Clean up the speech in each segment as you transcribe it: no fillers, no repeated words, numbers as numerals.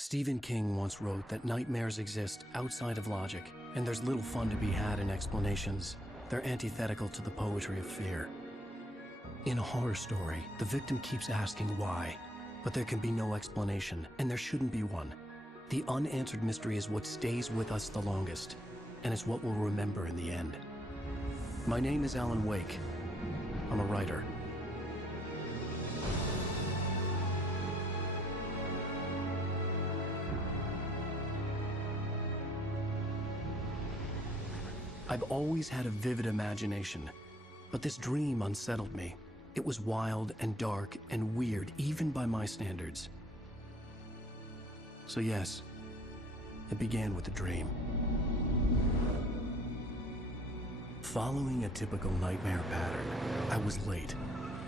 Stephen King once wrote that nightmares exist outside of logic, and there's little fun to be had in explanations. They're antithetical to the poetry of fear. In a horror story, the victim keeps asking why, but there can be no explanation, and there shouldn't be one. The unanswered mystery is what stays with us the longest, and it's what we'll remember in the end. My name is Alan Wake. I'm a writer. I've always had a vivid imagination, but this dream unsettled me. It was wild and dark and weird, even by my standards. So yes, it began with a dream. Following a typical nightmare pattern, I was late,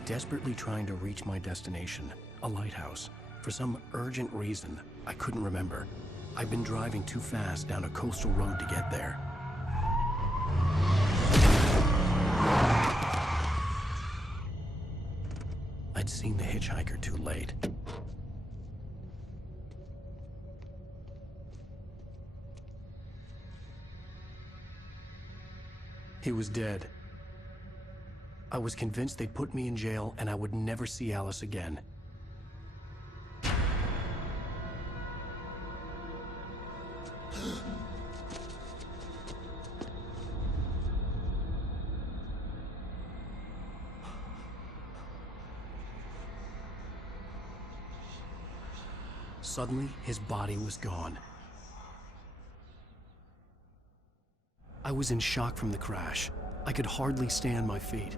desperately trying to reach my destination, a lighthouse. For some urgent reason, I couldn't remember. I'd been driving too fast down a coastal road to get there. I'd seen the hitchhiker too late. He was dead. I was convinced they'd put me in jail and I would never see Alice again. Suddenly, his body was gone. I was in shock from the crash. I could hardly stay on my feet.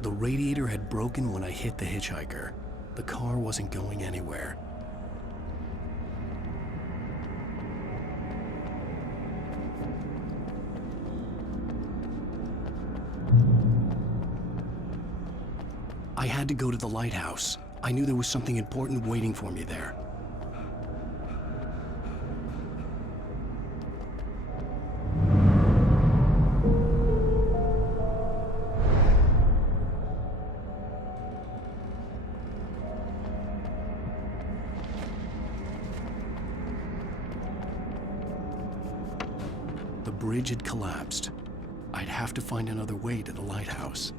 The radiator had broken when I hit the hitchhiker. The car wasn't going anywhere. I had to go to the lighthouse. I knew there was something important waiting for me there. The bridge had collapsed. I'd have to find another way to the lighthouse.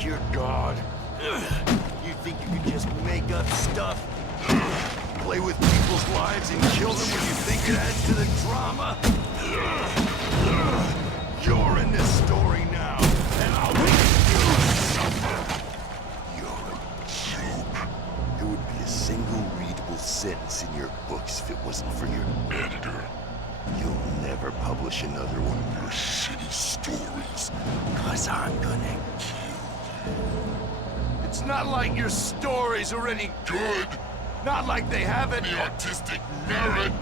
You're God. You think you can just make up stuff? Play with people's lives and kill them when you think it adds to the drama? You're in this story now, and I'll make you suffer. You're a joke. There would be a single readable sentence in your books if it wasn't for your editor. You'll never publish another one of your shitty stories, 'cause I'm gonna kill. It's not like your stories are any good. Not like they have any artistic merit.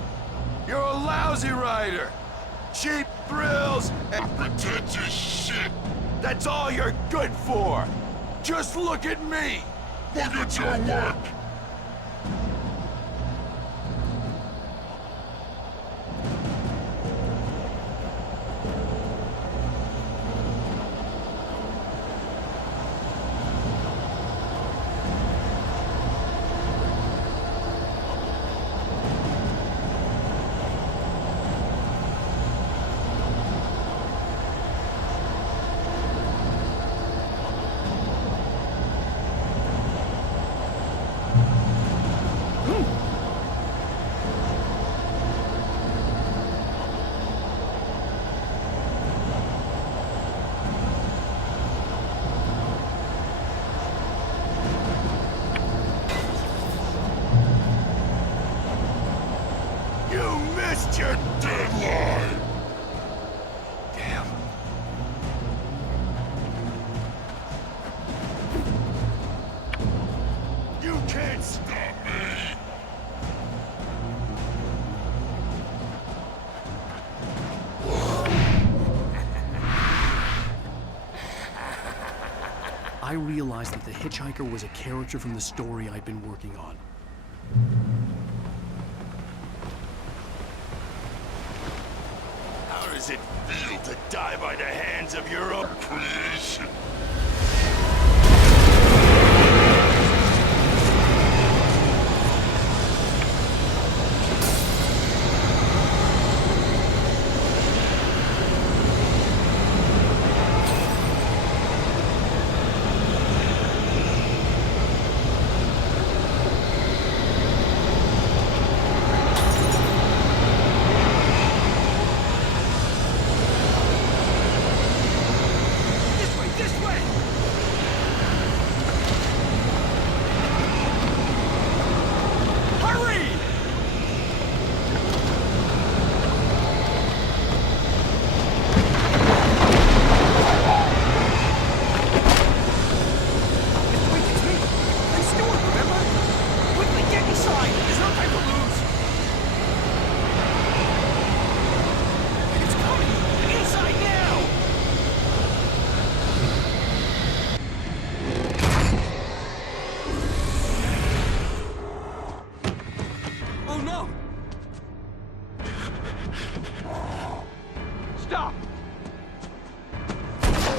You're a lousy writer. Cheap thrills and pretentious shit. That's all you're good for. Just look at me. Look at your work. missed your deadline! Damn. You can't stop me! I realized that the hitchhiker was a character from the story I'd been working on. How does it feel to die by the hands of your own creation? Stop!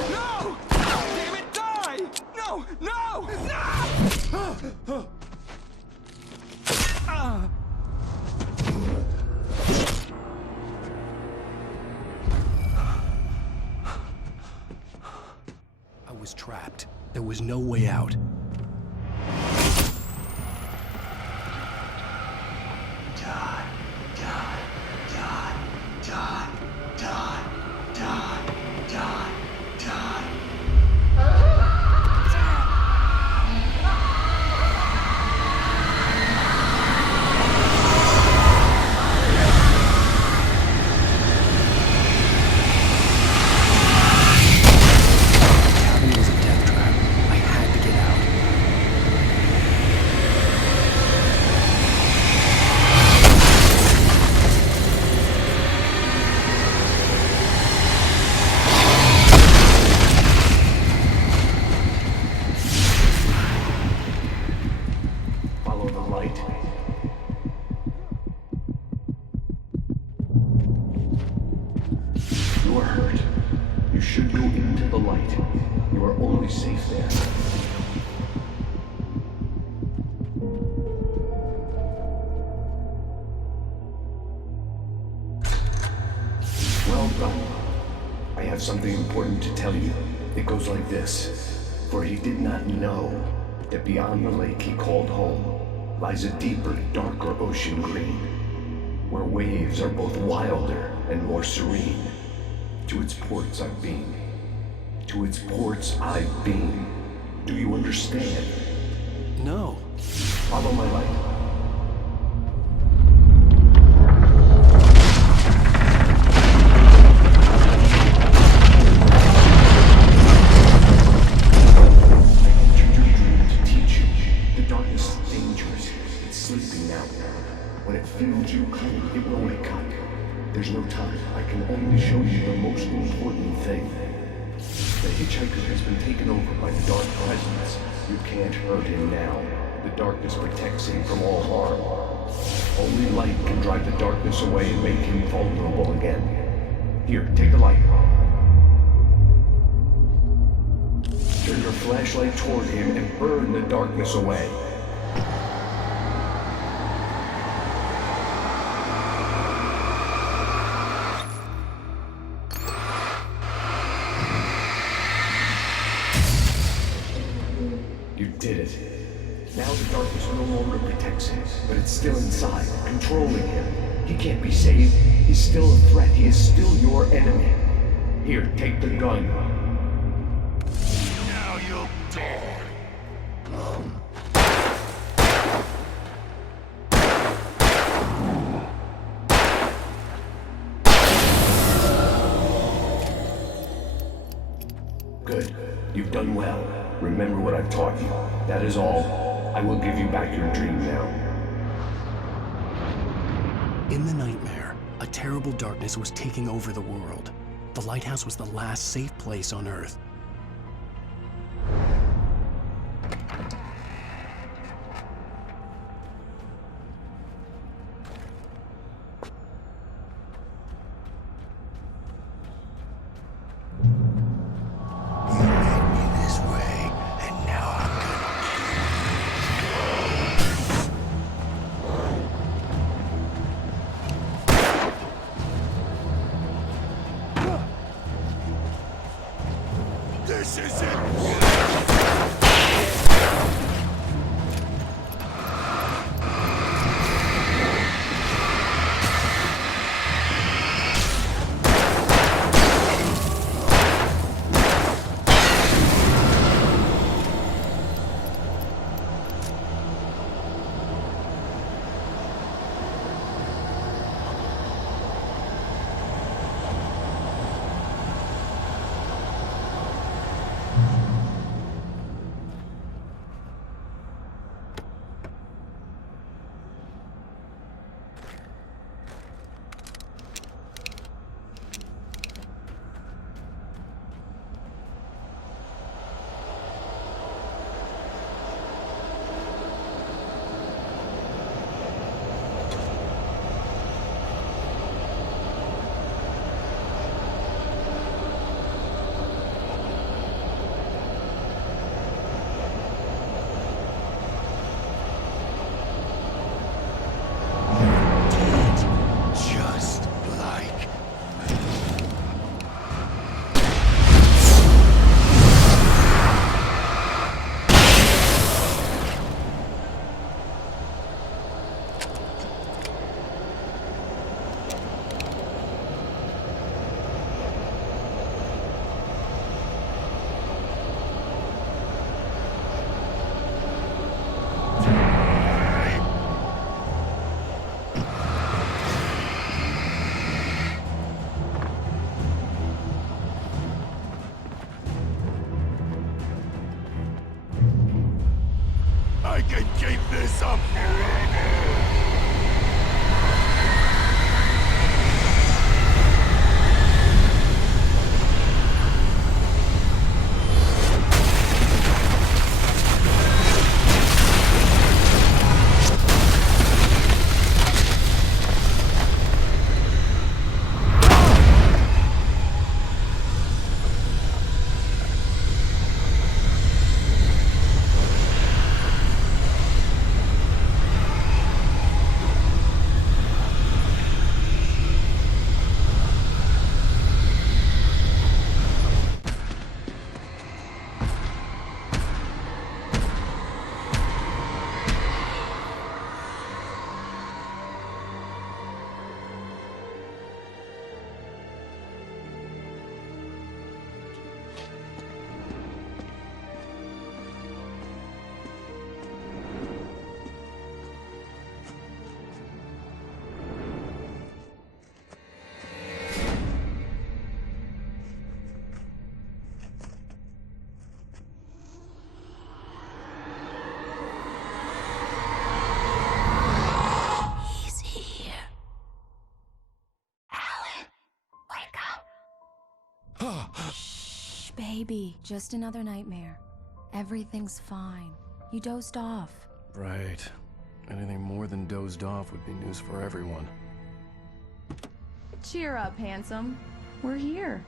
No! Damn it, die! No! No! No! I was trapped. There was no way out. You are hurt. You should go into the light. You are only safe there. Well done. I have something important to tell you. It goes like this. For he did not know that beyond the lake he called home lies a deeper, darker ocean green, where waves are both wilder and more serene. To its ports I've been. To its ports I've been. Do you understand? No. Follow my light. You clean, it will wake up. There's no time. I can only show you the most important thing. The hitchhiker has been taken over by the dark presence. You can't hurt him now. The darkness protects him from all harm. Only light can drive the darkness away and make him vulnerable again. Here, take the light. Turn your flashlight toward him and burn the darkness away. You did it. Now the darkness no longer protects him, but it's still inside, controlling him. He can't be saved. He's still a threat. He is still your enemy. Here, take the gun. Now you'll die. Good. You've done well. Remember what I've taught you. That is all. I will give you back your dream now. In the nightmare, a terrible darkness was taking over the world. The lighthouse was the last safe place on Earth. This is it! I can keep this up! Shh, baby. Just another nightmare. Everything's fine. You dozed off. Right. Anything more than dozed off would be news for everyone. Cheer up, handsome. We're here.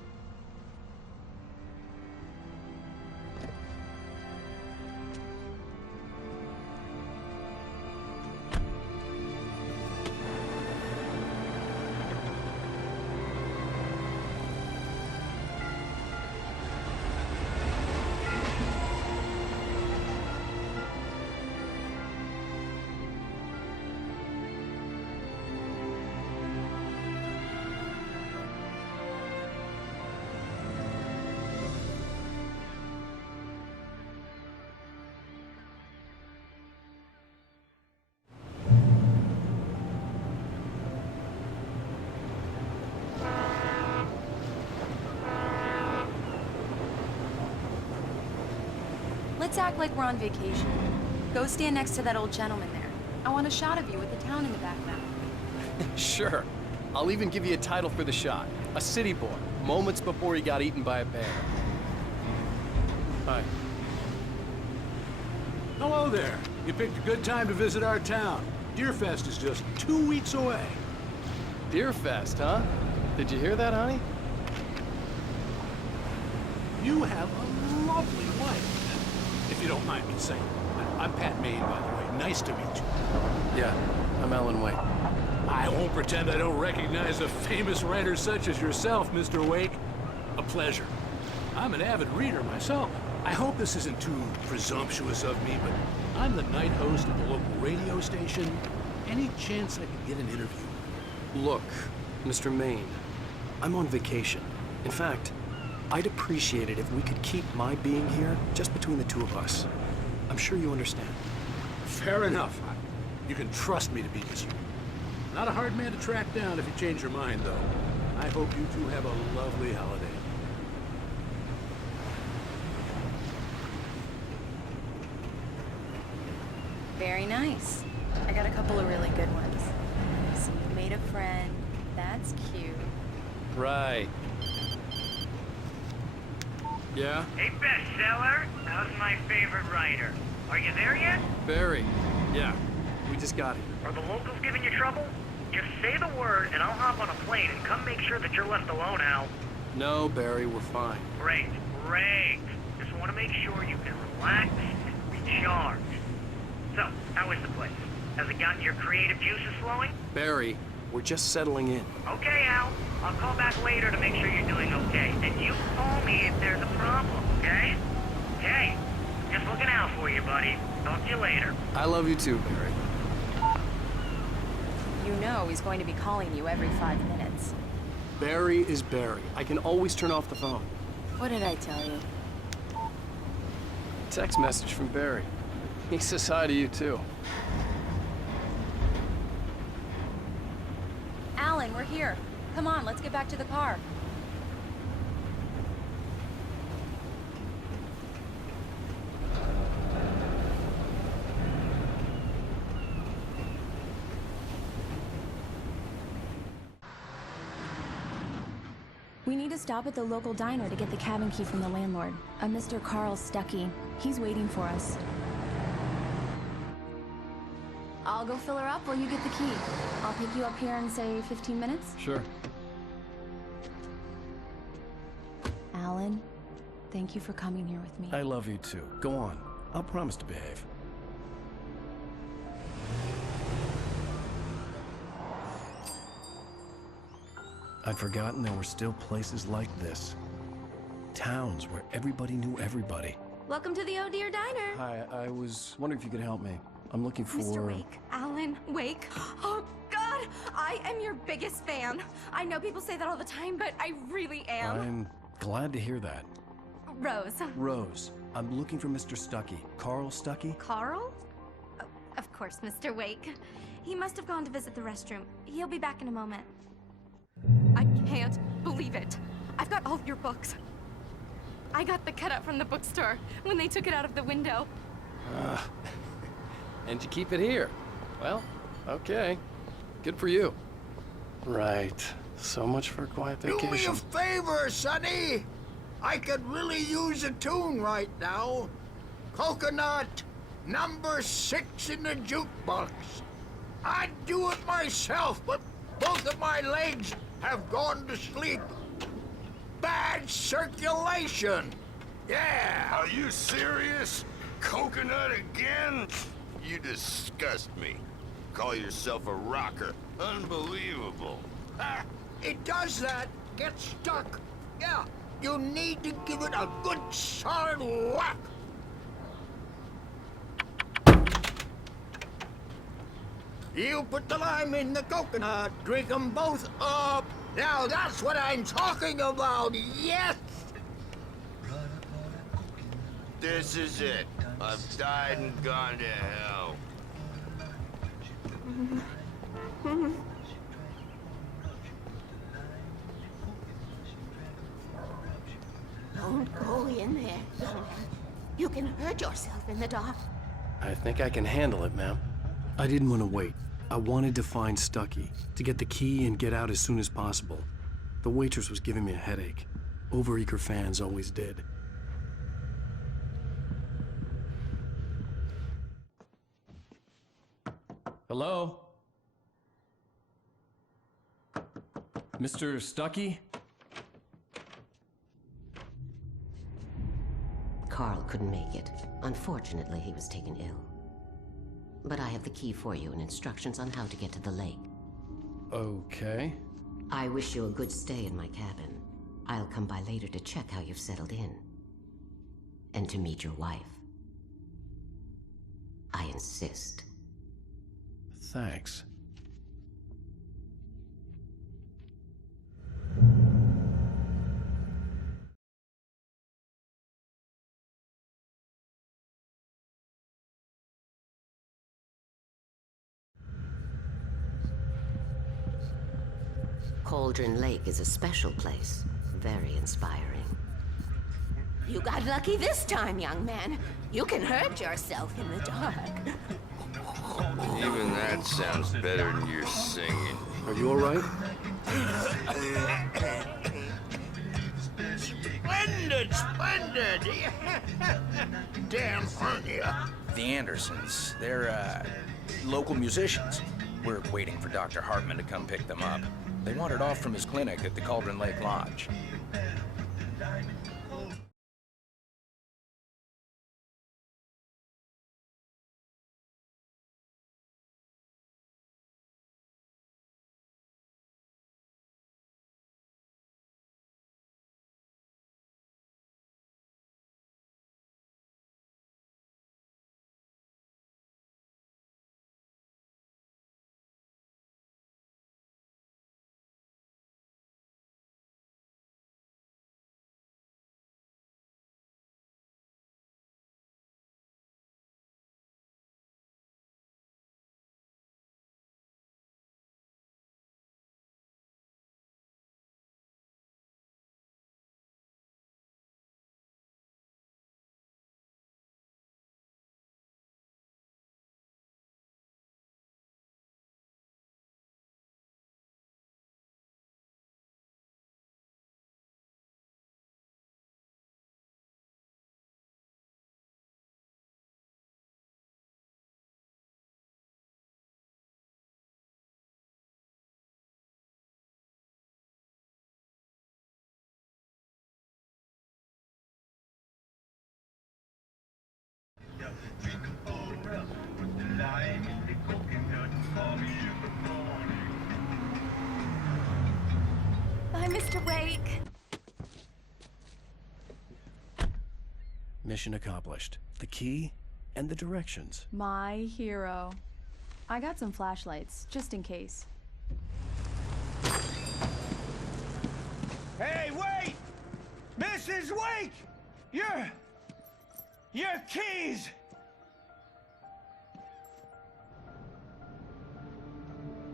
Let's act like we're on vacation. Go stand next to that old gentleman there. I want a shot of you with the town in the background. Sure. I'll even give you a title for the shot. A city boy, moments before he got eaten by a bear. Hi. Hello there. You picked a good time to visit our town. Deerfest is just 2 weeks away. Deerfest, huh? Did you hear that, honey? You have a lovely wife, if you don't mind me saying. I'm Pat Maine, by the way. Nice to meet you. Yeah, I'm Alan Wake. I won't pretend I don't recognize a famous writer such as yourself, Mr. Wake. A pleasure. I'm an avid reader myself. I hope this isn't too presumptuous of me, but I'm the night host of the local radio station. Any chance I could get an interview? Look, Mr. Maine, I'm on vacation. In fact, I'd appreciate it if we could keep my being here just between the two of us. I'm sure you understand. Fair enough. You can trust me to be discreet. Not a hard man to track down if you change your mind, though. I hope you two have a lovely holiday. Very nice. I got a couple of really good ones. So you made a friend. That's cute. Right. Yeah? Hey, bestseller, how's my favorite writer? Are you there yet? Barry. Yeah, we just got here. Are the locals giving you trouble? Just say the word and I'll hop on a plane and come make sure that you're left alone, Al. No, Barry, we're fine. Great, great. Just want to make sure you can relax and recharge. So, how is the place? Has it gotten your creative juices flowing? Barry, we're just settling in. Okay, Al. I'll call back later to make sure you're doing okay. And you call me if there's a problem, okay? Okay. Just looking out for you, buddy. Talk to you later. I love you too, Barry. You know he's going to be calling you every 5 minutes. Barry is Barry. I can always turn off the phone. What did I tell you? Text message from Barry. He says hi to you too. Alan, we're here. Come on, let's get back to the car. We need to stop at the local diner to get the cabin key from the landlord, a Mr. Carl Stuckey. He's waiting for us. I'll go fill her up while you get the key. I'll pick you up here in, say, 15 minutes? Sure. Alan, thank you for coming here with me. I love you too. Go on. I'll promise to behave. I'd forgotten there were still places like this. Towns where everybody knew everybody. Welcome to the Oh Dear Diner. Hi, I was wondering if you could help me. I'm looking for... Mr. Wake. Alan Wake. Oh, God! I am your biggest fan. I know people say that all the time, but I really am. I'm glad to hear that. Rose. Rose, I'm looking for Mr. Stuckey. Carl Stuckey? Carl? Oh, of course, Mr. Wake. He must have gone to visit the restroom. He'll be back in a moment. I can't believe it. I've got all of your books. I got the cutout from the bookstore when they took it out of the window. And you keep it here. Well, okay. Good for you. Right. So much for a quiet vacation. Do me a favor, Sonny. I could really use a tune right now. Coconut, number 6 in the jukebox. I'd do it myself, but both of my legs have gone to sleep. Bad circulation. Yeah. Are you serious? Coconut again? You disgust me. Call yourself a rocker. Unbelievable. Ha! It does that. Get stuck. Yeah. You need to give it a good solid whack. You put the lime in the coconut, drink them both up. Now that's what I'm talking about, yes! This is it. I've died and gone to hell. Don't go in there, son. You can hurt yourself in the dark. I think I can handle it, ma'am. I didn't want to wait. I wanted to find Stucky, to get the key and get out as soon as possible. The waitress was giving me a headache. Overeager fans always did. Hello? Mr. Stucky? Carl couldn't make it. Unfortunately, he was taken ill. But I have the key for you and instructions on how to get to the lake. Okay. I wish you a good stay in my cabin. I'll come by later to check how you've settled in. And to meet your wife. I insist. Thanks. Cauldron Lake is a special place. Very inspiring. You got lucky this time, young man. You can hurt yourself in the dark. Even that sounds better than your singing. Are you all right? Splendid, splendid! Damn hernia. The Andersons, they're, local musicians. We're waiting for Dr. Hartman to come pick them up. They wandered off from his clinic at the Cauldron Lake Lodge. Bye, Mr. Wake. Mission accomplished. The key and the directions. My hero. I got some flashlights, just in case. Hey, wait! Mrs. Wake! Your keys!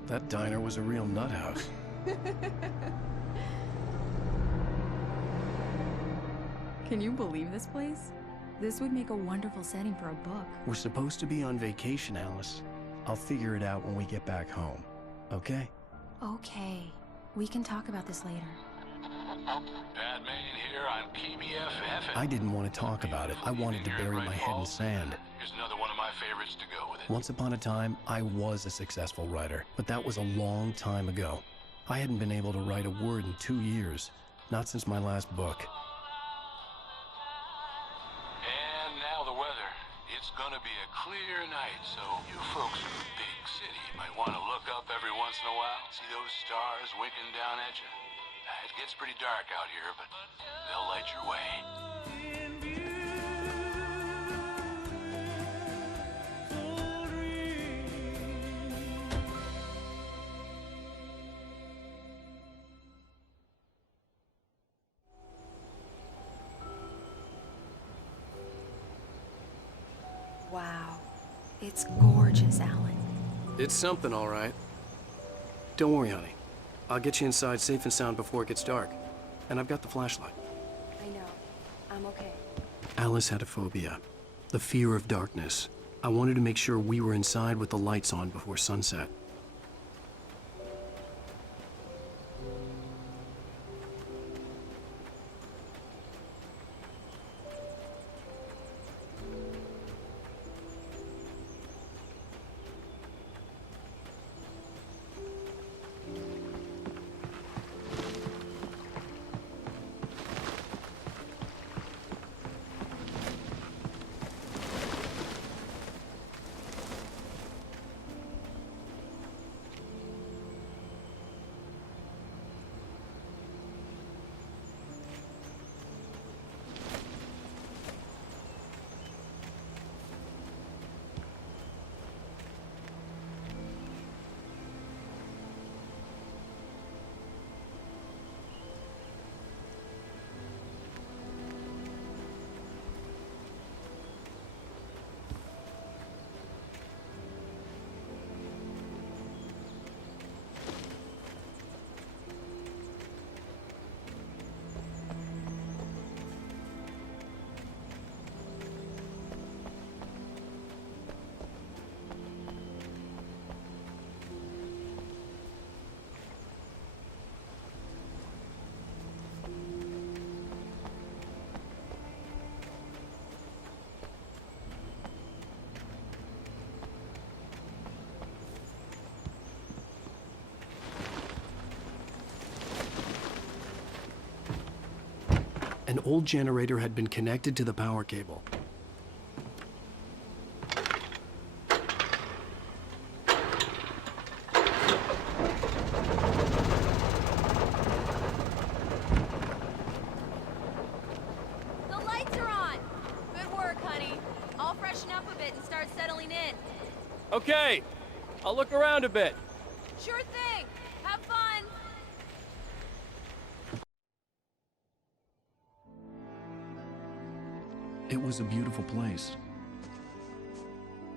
That diner was a real nut house. Can you believe this place? This would make a wonderful setting for a book. We're supposed to be on vacation, Alice. I'll figure it out when we get back home. Okay? Okay. We can talk about this later. Batman here on PBFF. I didn't want to talk about it. I wanted to bury my head in sand. Here's another one of my favorites to go with it. Once upon a time, I was a successful writer, but that was a long time ago. I hadn't been able to write a word in 2 years, not since my last book. And now the weather. It's gonna be a clear night, so you folks in the big city might want to look up every once in a while, see those stars winking down at you. It gets pretty dark out here, but they'll light your way. Wow. It's gorgeous, Alan. It's something, all right. Don't worry, honey. I'll get you inside safe and sound before it gets dark. And I've got the flashlight. I know. I'm okay. Alice had a phobia. The fear of darkness. I wanted to make sure we were inside with the lights on before sunset. An old generator had been connected to the power cable. The lights are on! Good work, honey. I'll freshen up a bit and start settling in. Okay, I'll look around a bit. Sure thing! Have fun! It was a beautiful place.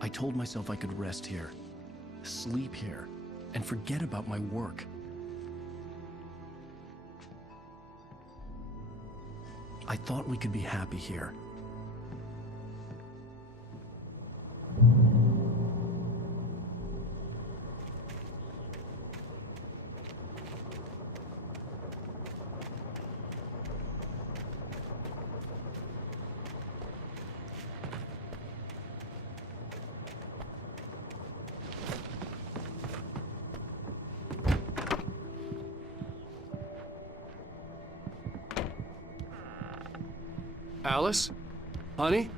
I told myself I could rest here, sleep here, and forget about my work. I thought we could be happy here. Alice? Honey?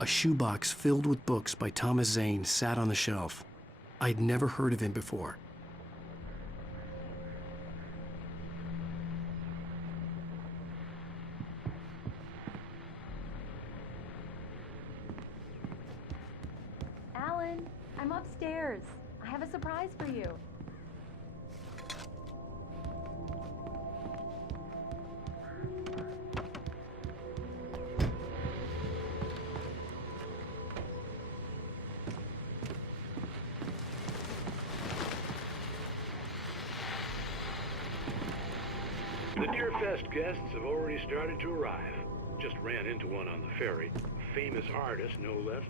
A shoebox filled with books by Thomas Zane sat on the shelf. I'd never heard of him before. Alan, I'm upstairs. I have a surprise for you. The Deerfest guests have already started to arrive. Just ran into one on the ferry. A famous artist, no less.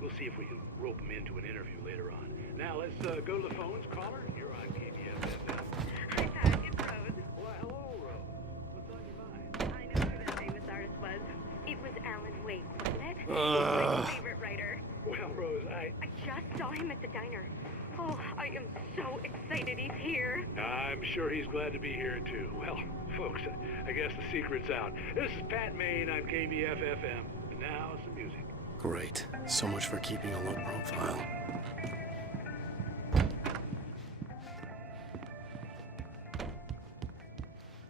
We'll see if we can rope him into an interview later on. Now, let's go to the phones. Caller, you're on KBFM. Hi, Pat. It's Rose. Well, hello, Rose. What's on your mind? I know who that famous artist was. It was Alan Wake, wasn't it? He's my favorite writer. Well, Rose, I just saw him at the diner. Oh, I am so excited he's here. I'm sure he's glad to be here, too. Well, folks, I guess the secret's out. This is Pat Maine on KBFFM. And now, some music. Great. So much for keeping a low profile.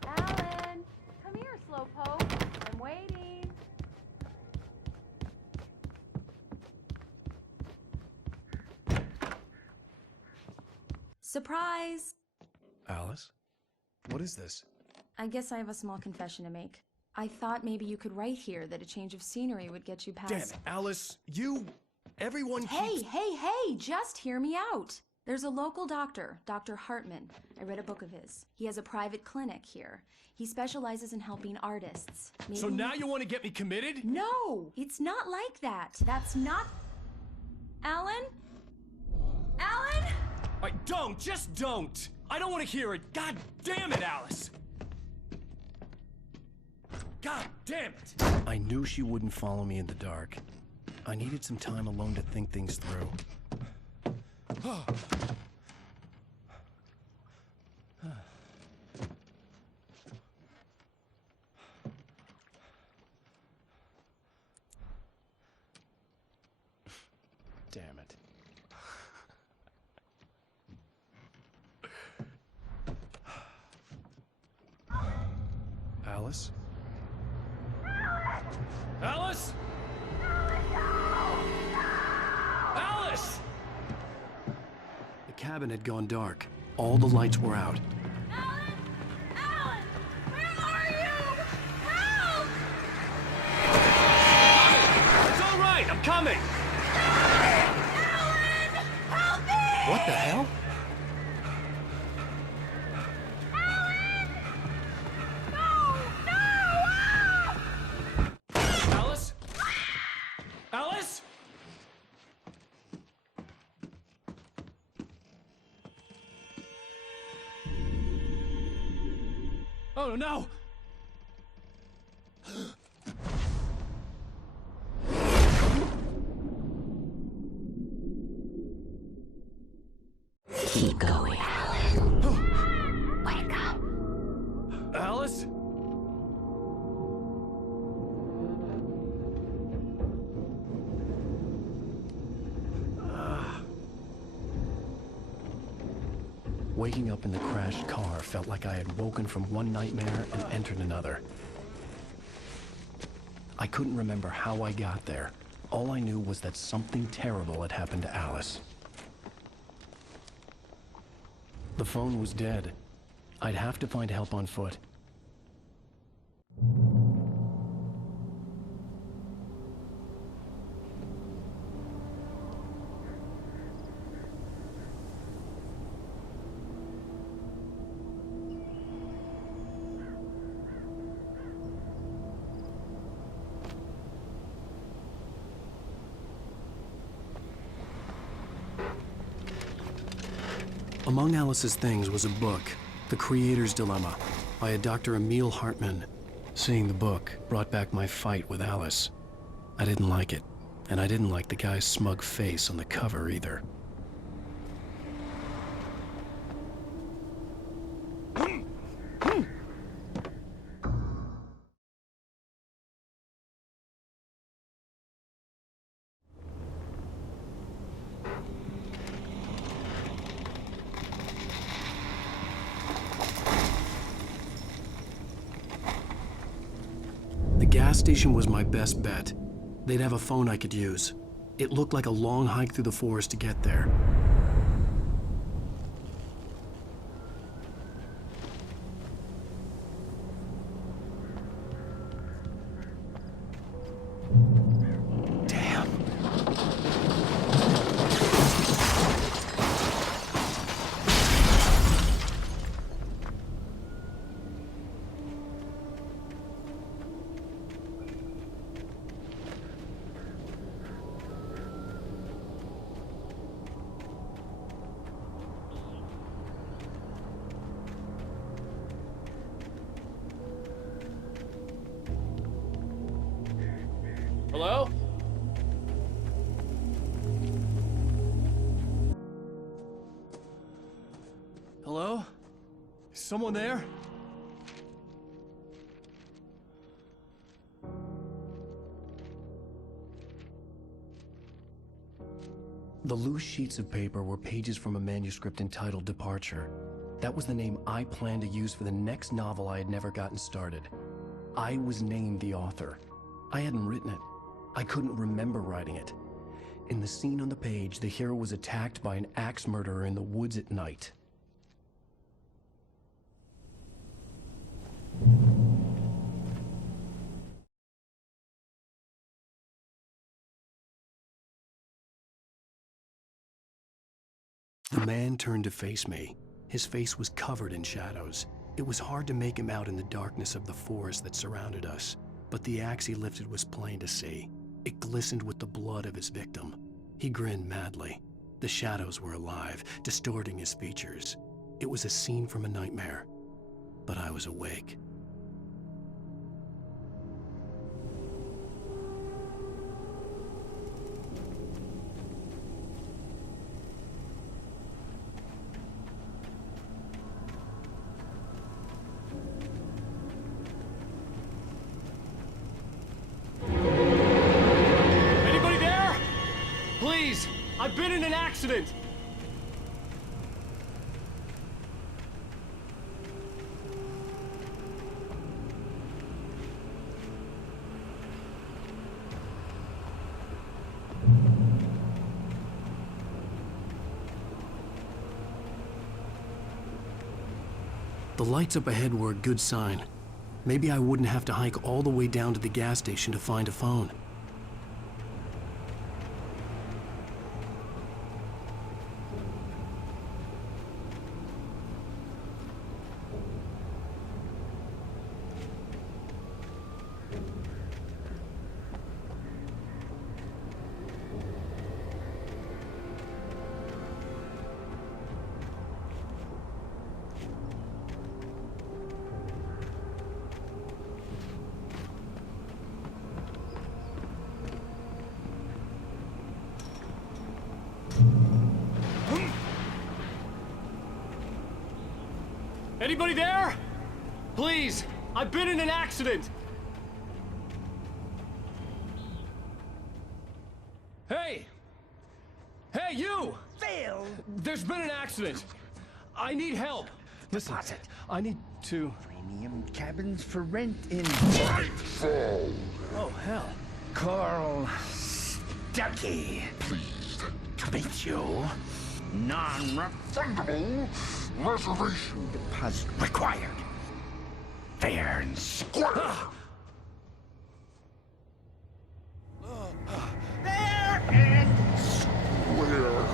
Alan! Come here, slowpoke. I'm waiting. Surprise! Alice? What is this? I guess I have a small confession to make. I thought maybe you could write here that a change of scenery would get you past... Damn it, Alice! Everyone Hey, keeps... hey, hey! Just hear me out! There's a local doctor, Dr. Hartman. I read a book of his. He has a private clinic here. He specializes in helping artists. Maybe... So now you want to get me committed? No! It's not like that. That's not... Alan? Alan? Just don't! I don't want to hear it! God damn it, Alice! God damn it! I knew she wouldn't follow me in the dark. I needed some time alone to think things through. Damn it. Alice? Alice? Alice! The cabin had gone dark. All the lights were out. Alan! Alan! Where are you? Help! It's all right, I'm coming! Alan! Help me! What the hell? Alice? Alice? Oh no! Keep going, Alan. Wake up. Alice? Waking up in the crashed car felt like I had woken from one nightmare and entered another. I couldn't remember how I got there. All I knew was that something terrible had happened to Alice. The phone was dead. I'd have to find help on foot. Among Alice's things was a book, The Creator's Dilemma, by a Dr. Emil Hartman. Seeing the book brought back my fight with Alice. I didn't like it, and I didn't like the guy's smug face on the cover either. The gas station was my best bet. They'd have a phone I could use. It looked like a long hike through the forest to get there. Damn. Hello? Hello? Is someone there? The loose sheets of paper were pages from a manuscript entitled Departure. That was the name I planned to use for the next novel I had never gotten started. I was named the author. I hadn't written it. I couldn't remember writing it. In the scene on the page, the hero was attacked by an axe murderer in the woods at night. The man turned to face me. His face was covered in shadows. It was hard to make him out in the darkness of the forest that surrounded us, but the axe he lifted was plain to see. It glistened with the blood of his victim. He grinned madly. The shadows were alive, distorting his features. It was a scene from a nightmare, but I was awake. Anybody there? Please, I've been in an accident. The lights up ahead were a good sign. Maybe I wouldn't have to hike all the way down to the gas station to find a phone. Anybody there? Please, I've been in an accident. Hey! Hey, you! Phil! There's been an accident. I need help. Listen, I need to... Premium cabins for rent in... Nightfall! Oh, hell. Carl Stuckey. Pleased To meet you. Non-refundable reservation deposit required. Fair and square. Fair and square.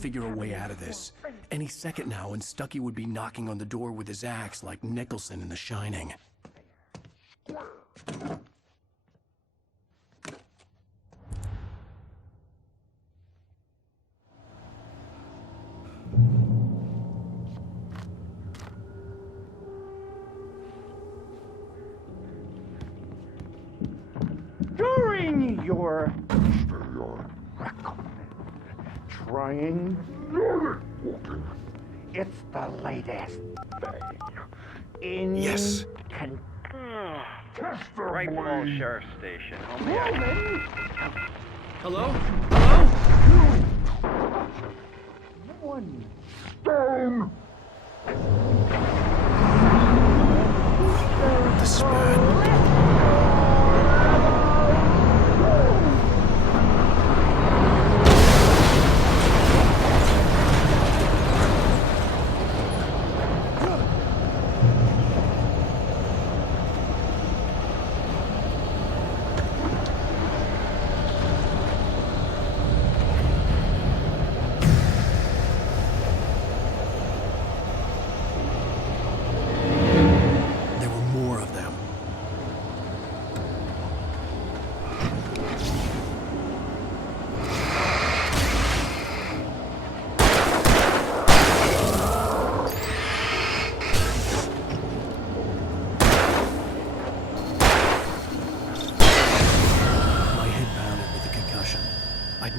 Figure a way out of this. Any second now, and Stuckey would be knocking on the door with his axe like Nicholson in The Shining. During your trying. It's the latest thing in Yes. Right Falls Sheriff Station. Hello? Hello? One Stone! The spread.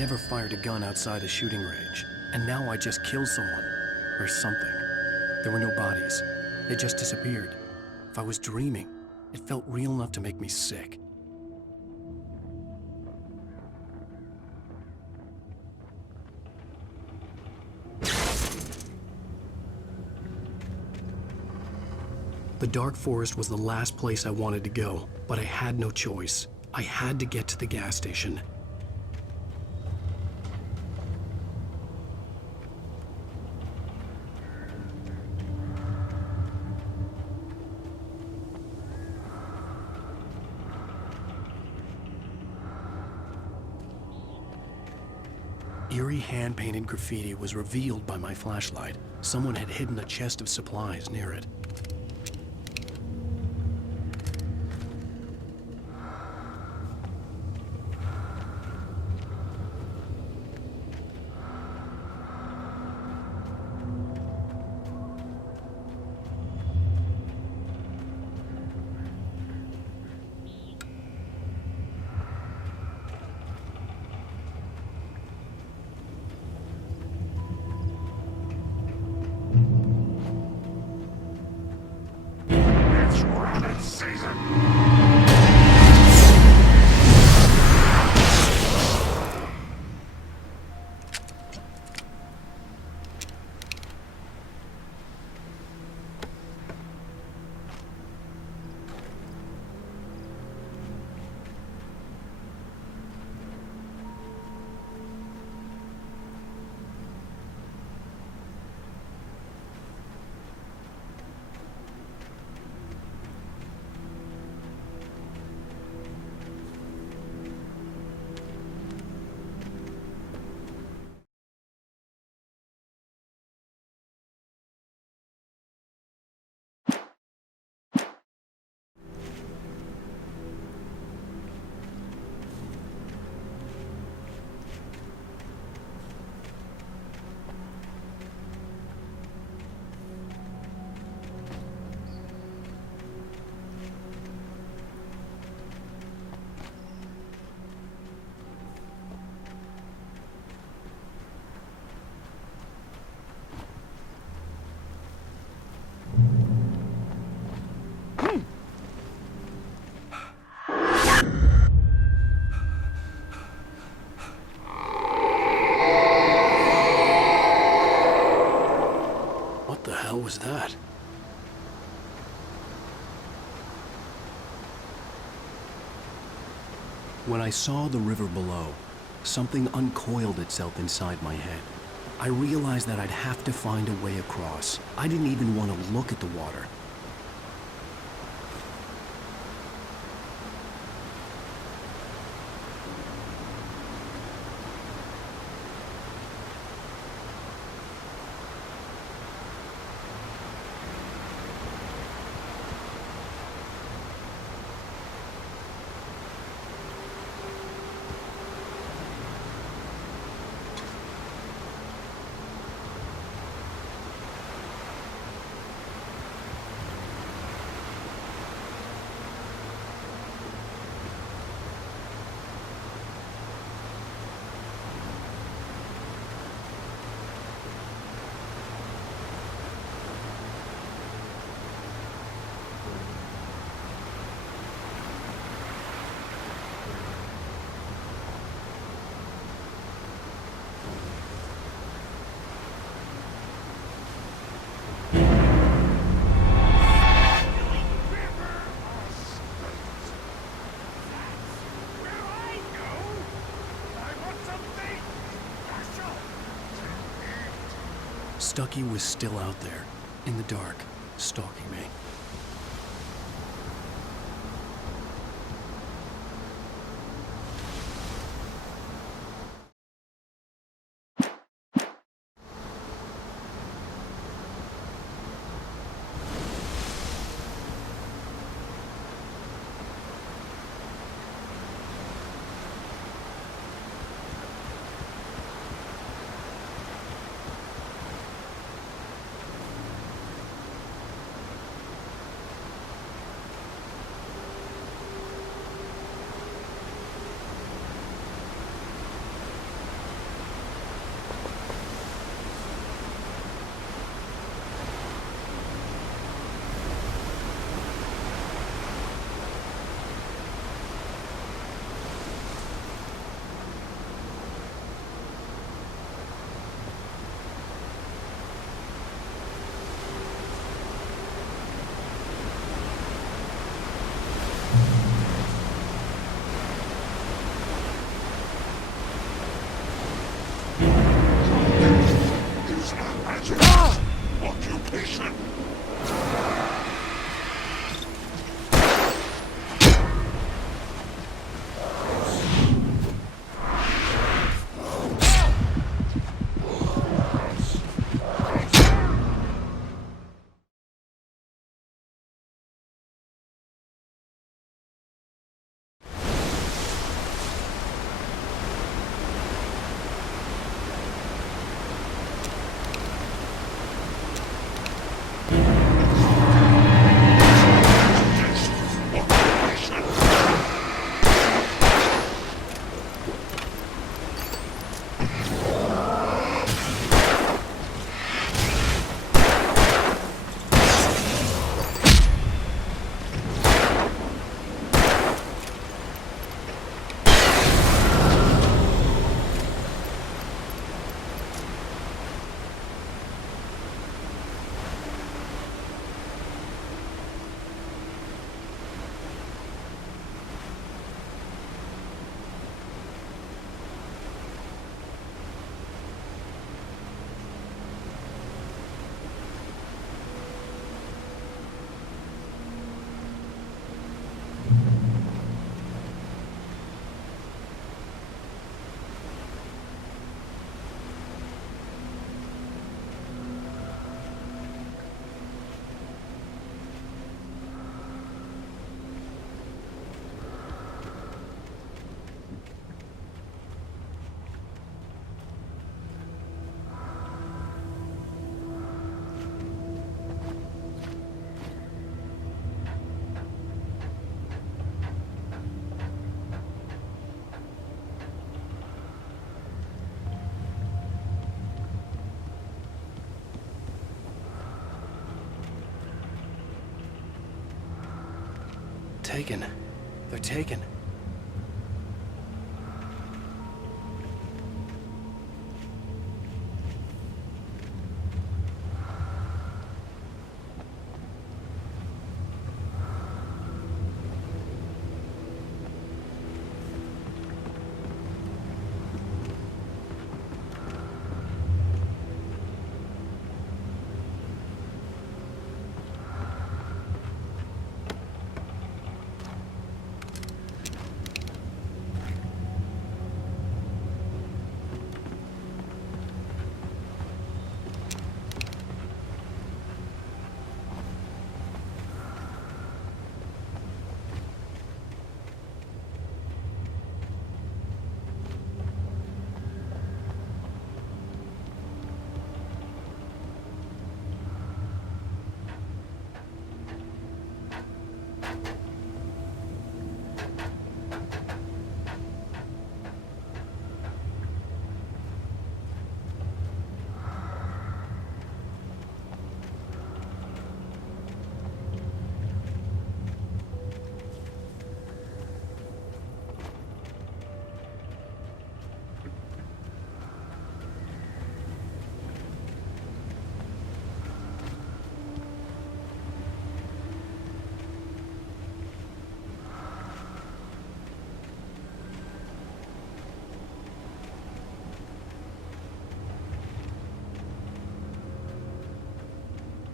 never fired a gun outside a shooting range, and now I just killed someone. Or something. There were no bodies. They just disappeared. If I was dreaming, it felt real enough to make me sick. The dark forest was the last place I wanted to go, but I had no choice. I had to get to the gas station. Eerie hand-painted graffiti was revealed by my flashlight. Someone had hidden a chest of supplies near it. What was that? When I saw the river below, something uncoiled itself inside my head. I realized that I'd have to find a way across. I didn't even want to look at the water. Stucky was still out there, in the dark, stalking me. hazardous occupation. Taken. They're taken.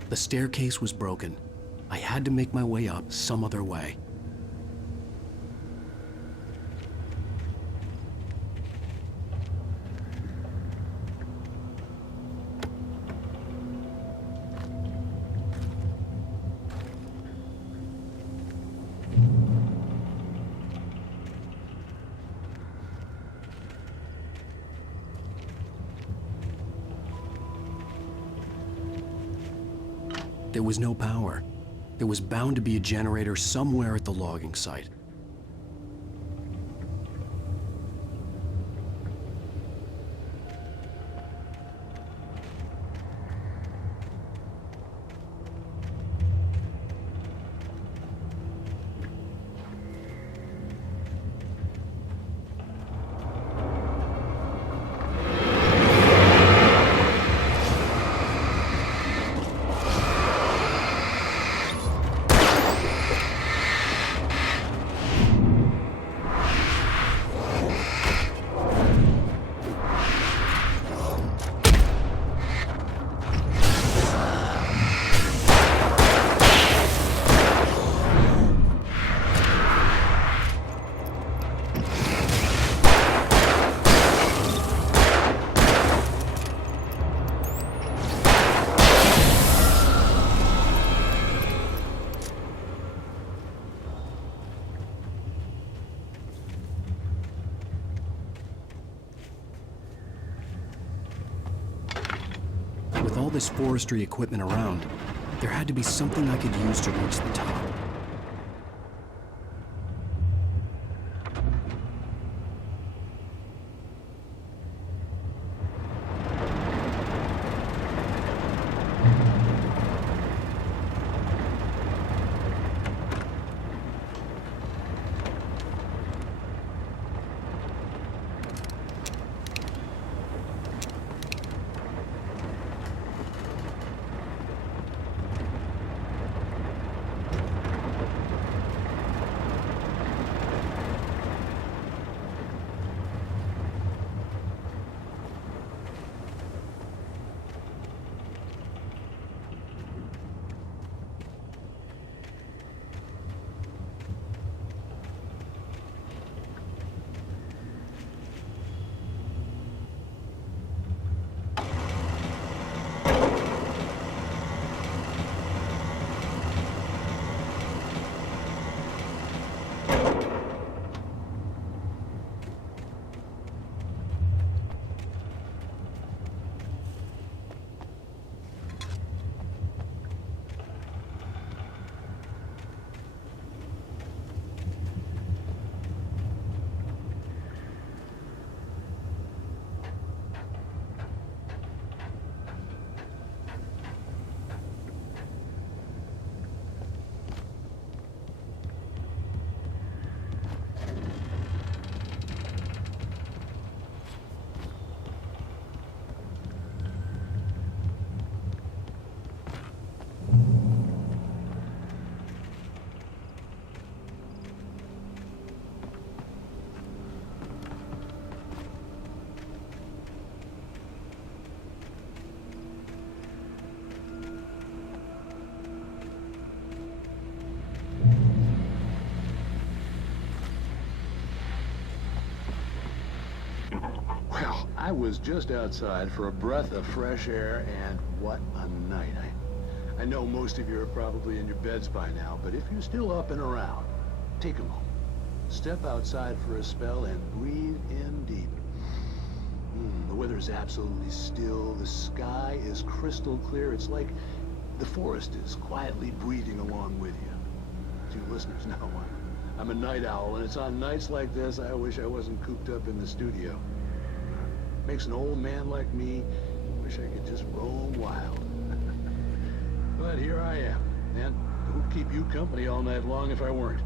The staircase was broken. I had to make my way up some other way. There was no power. There was bound to be a generator somewhere at the logging site. this forestry equipment around, there had to be something I could use to reach the top. Well, I was just outside for a breath of fresh air, and what a night. I know most of you are probably in your beds by now, but if you're still up and around, take a moment. Step outside for a spell and breathe in deep. The weather's absolutely still. The sky is crystal clear. It's like the forest is quietly breathing along with you. As you listeners know, I'm a night owl, and it's on nights like this I wish I wasn't cooped up in the studio. Makes an old man like me wish I could just roam wild. But here I am, and who'd keep you company all night long if I weren't?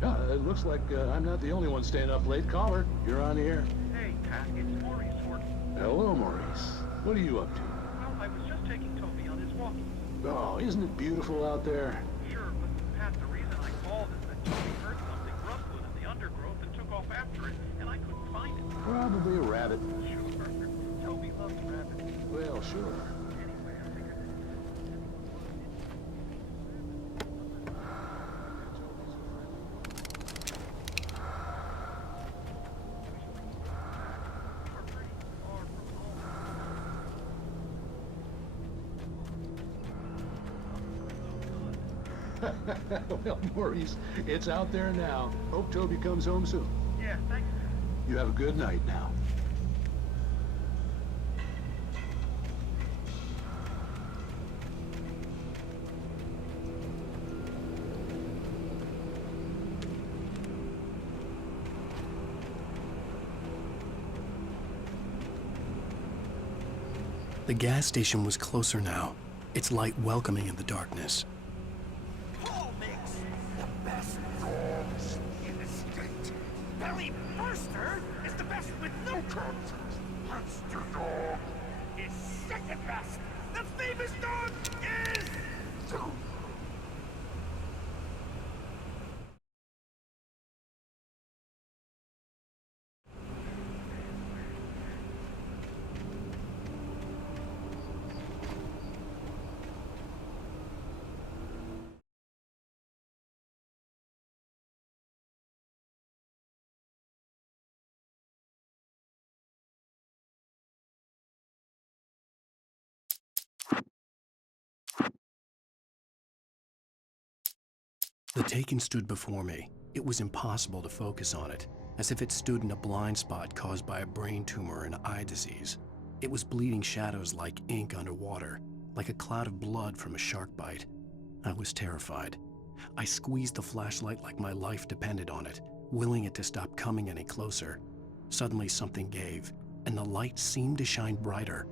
It looks like I'm not the only one staying up late. Caller, you're on the air. Hey, Pat, it's Maurice Horton. Hello, Maurice. What are you up to? Well, I was just taking Toby on his walk. Oh, isn't it beautiful out there? Sure, but Pat, the reason I called is that Toby heard something rustling in the undergrowth and took off after it, and I couldn't find it. Probably a rabbit. Sure. Toby loves rabbits. Well, sure. Anyway, I figured Well, Maurice, it's out there now. Hope Toby comes home soon. Yeah, thanks. You have a good night now. The gas station was closer now, its light welcoming in the darkness. Paul makes the best dogs in the state. Belly Burster is the best with no contest. Monster Dog is second best. The famous dog is... The Taken stood before me. It was impossible to focus on it, as if it stood in a blind spot caused by a brain tumor and eye disease. It was bleeding shadows like ink underwater, like a cloud of blood from a shark bite. I was terrified. I squeezed the flashlight like my life depended on it, willing it to stop coming any closer. Suddenly something gave, and the light seemed to shine brighter.